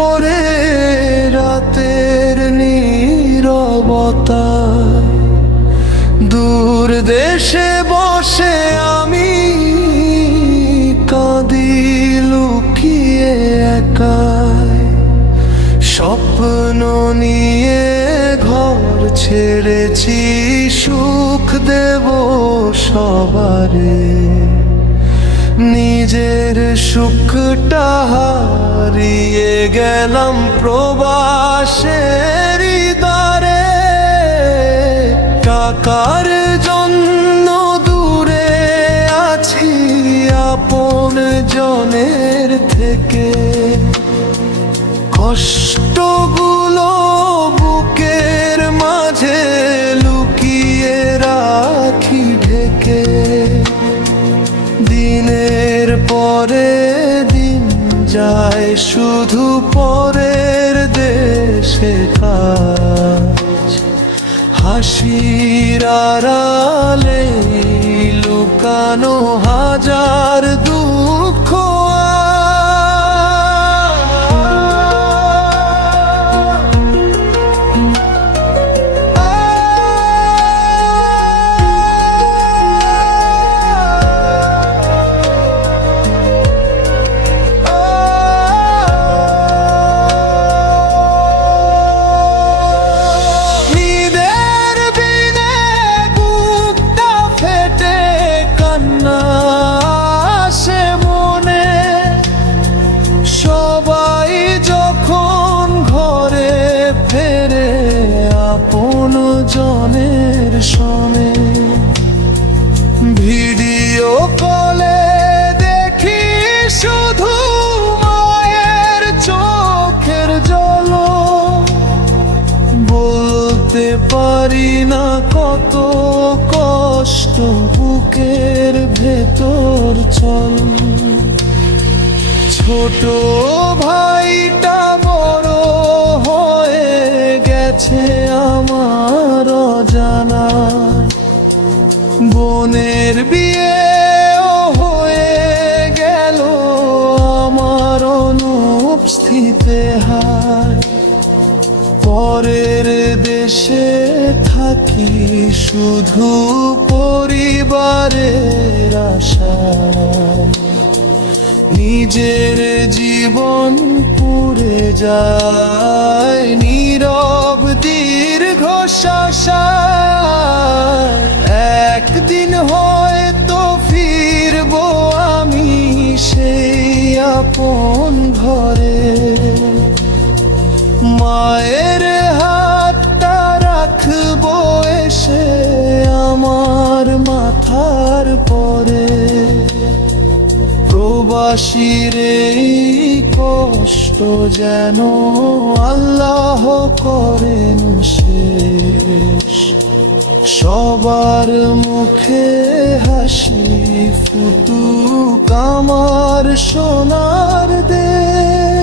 পরে রাতের নীরবতা, দূর দেশে বসে আমি কাঁদি লুকিয়ে একাই। স্বপ্ন নিয়ে ঘর ছেড়েছি, সুখ দেব সবারে, নিজের সুখটা হারিয়ে গেলাম প্রবাসের দ্বারে। টাকার জন্য দূরে আছি আপন জনের থেকে, কষ্টগুলো বুকের মাঝে লুকিয়ে রাখি ঢেকে। দিনের পরে দিন যায় শুধু পরের দেশে কাজ, হাসির আড়ালে লুকানো হাজার দুঃখ। সবাই যখন ঘরে ফেরে আপন জনের সনে, ভিডিও কলে দেখি শুধু মায়ের চোখের জল। বলতে পারি না কত কষ্ট বুকের ভেতর চল। ছোট ভাইটা বড় হয়ে গেছে আমার অজানা, বোনের বিয়েও হয়ে গেল আমার অনুপস্থিতে হায়। পরের দেশে থাকি শুধু পরিবারের আশায়, নিজের জীবন পুড়ে যায় নীরব দীর্ঘশ্বাসায়। একদিন হয়তো ফিরবো আমি সেই আপন ঘরে, মায়ের হাতটা রাখবো এসে আমার মাথার পরে। প্রবাসীর এই কষ্ট যেন আল্লাহ করেন শেষ, সবার মুখে হাসি ফুটুক আমার সোনার দেশ।